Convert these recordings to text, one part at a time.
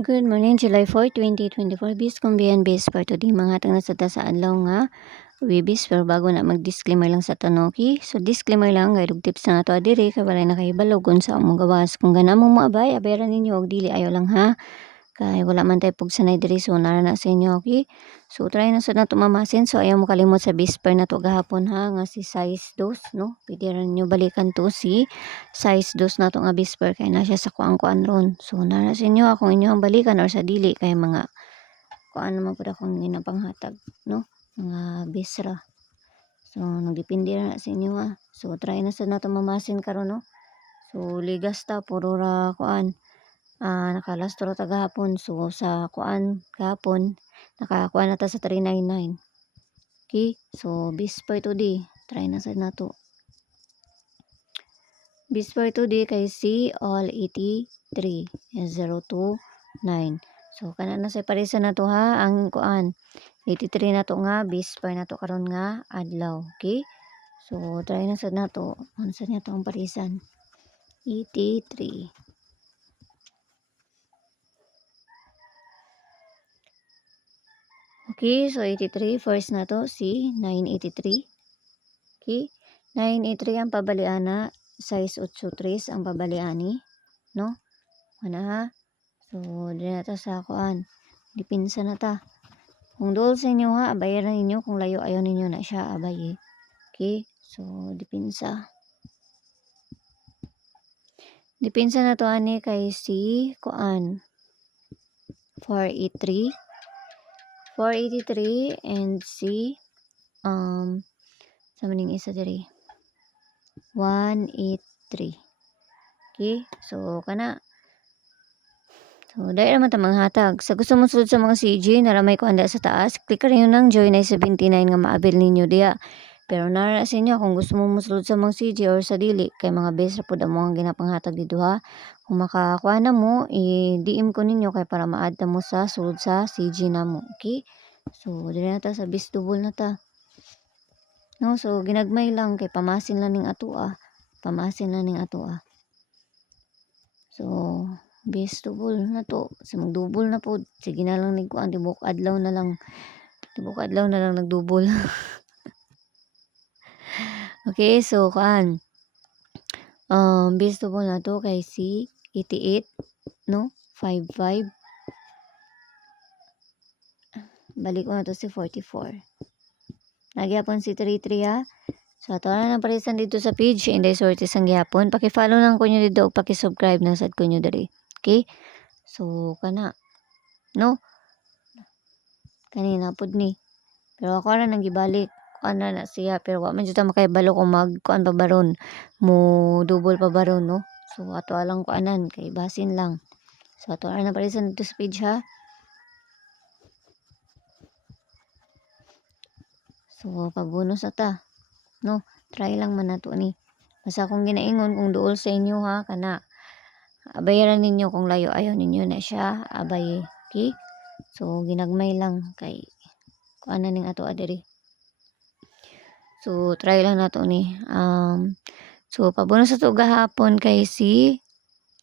Good morning, July 4, 2024. Bis kung BNBs for today. Mga hatang nasa sa adlaw nga. Wibis, pero bago na mag-disclaimer lang sa tanoki. So, disclaimer lang, guide tips na ito adiri. Kaya wala na kayo balogon sa among gawas. Kung gana mo maabay, abayaran ninyo og dili ayaw lang ha. Kaya wala man tayo pug sanay diri. So, nara na sa inyo, okay? So, try na sa nato mamasin. So, ayaw mo kalimot sa bisper na to gahapon ha. Nga si size 2, no? Pwede rin nyo balikan to si size 2 na to nga bisper. Kaya na siya sa kuang-kuan ron. So, nara sa inyo kung inyo ang balikan or sa dili. Kaya mga kuan naman po akong ginapanghatag, no? Mga bisra. So, nagdepende na sa inyo ha. So, try na sa nato mamasin karon no? So, ligas ta, puro ra kuan. Nakalastro ta gahapon. So, sa kuan gahapon, nakakuan na ta sa 399. Okay? So, bisper today. Try na sa nato. Bisper today kay C all 83 029. So, kana na sa parisa na to ha. Ang kuan. 83 na to nga. Bisper na to karon nga adlaw. Okay? So, try na sa nato. Ano sa nato ang parisan? 83. Okay, so 83, first na to, si 983. Okay, 983 ang pabaliana, size 83 ang pabaliani, no? Ano ha? So, din na ta sa kuan. Dipinsa na ta. Kung dool sa inyo ha, abayaran ninyo. Kung layo ayaw ninyo na siya, abay. Okay, so dipinsa. Dipinsa na to ani kay si kuan. 483. 483 and si sa maning isa diri 183. Okay, so kana. So dahil naman ta manghatag. Sa gusto mo sulod sa mga CG na ramay ko anda sa taas, click rin nang join ay 79 nga maabil ninyo diya. Pero nara sa inyo kung gusto mo musulod sa mga CG or sa dili kay mga best ra pud mo ang ginapanghatag dito ha. Kung makakuha na mo, i-DM ko ninyo kay para ma-add ta mo sa sulod sa CG na mo. Okay? So dili na ta sa best double na ta. No, so ginagmay lang kay pamasin lang ning atua. Pamasin lang ning atua. So, best double na to. So, mag-double na po. Sige na lang nagkuhan. Tibok adlaw na lang. Tibok adlaw na lang nag-double. Okay, so kuhan. Best double na to kay si 88, no? 55. Balik ko na to si 44. Nagyapon si 33 ha. So, ito na ng parisan dito sa page. Inday sorte sang gyapon. Paki-follow lang ko nyo dito. Paki-subscribe na sad ko nyo dali. Okay? So, kana. No? Kanina pod ni. Pero ako na nang gibalik. Kuan na siya. Pero wa man jud ta makaibalo kung kuan pa baron. Mo double pa baron, no? So, ato alang kuanan. Kay basin lang. So, ato na parisan dito sa page ha. So, pagbonus ata. No? Try lang man nato ni. Basta kung ginaingon kung duol sa inyo ha, kana. Abayaran ninyo kung layo ayaw ninyo na siya. Abay, okay? So, ginagmay lang kay kuan na ning ato adiri. So, try lang nato ni. So, pabonus sa to gahapon kay si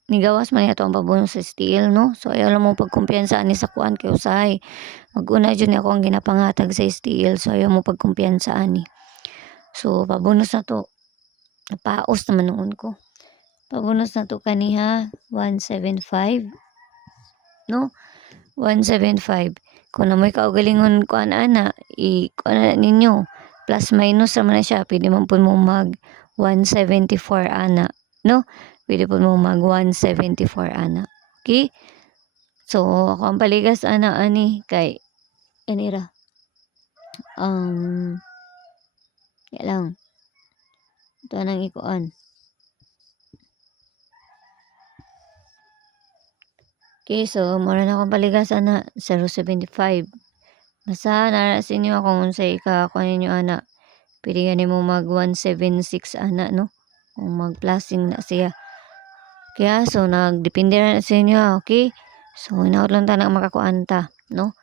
nigawas man ato ang pabonus sa steel, no? So, ayaw lang mo pagkumpiyansa ani sa kuan kay usahay. Mag-una dyan ako ang ginapanghatag sa steel. So, ayaw mo pagkumpiyansa ani. So, pabonus na to. Napaos naman noon ko. Pabonus na to kaniha 175. No? 175. Kung na mo'y kaugalingon kuan ana, kuan na ninyo. Plus minus naman na siya. Pwede man po mo mag 174 ana. No? Pwede po mo mag 174 ana. Okay? So, ako ang paligas ana ani kay anira. Kaya lang. Ito nang ikuan. Okay, so mura na akong paligasan na 0.75. Basta nara sa inyo kung unsay ikakuan ninyo ana. Pwede gani mo mag 176 ana, no? Kung mag-plusing na siya. Kaya so nagdepende na sa inyo, okay? So hinaot lang ta na makakuan ta, no?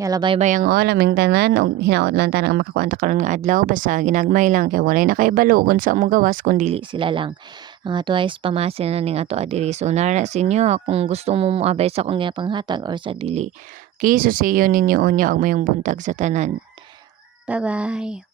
Yala bye-bye ang all aming tanan og hinaot lang ta na makakuan ta karon nga adlaw basta ginagmay lang kay walay na kay balo kung sa mo gawas kun dili sila lang. ang ato is pamasin na ning ato adiri. So nara sa inyo kung gusto mo moabay sa akong ginapanghatag or sa dili. Okay, so see you ninyo unya og mayong buntag sa tanan. Bye bye.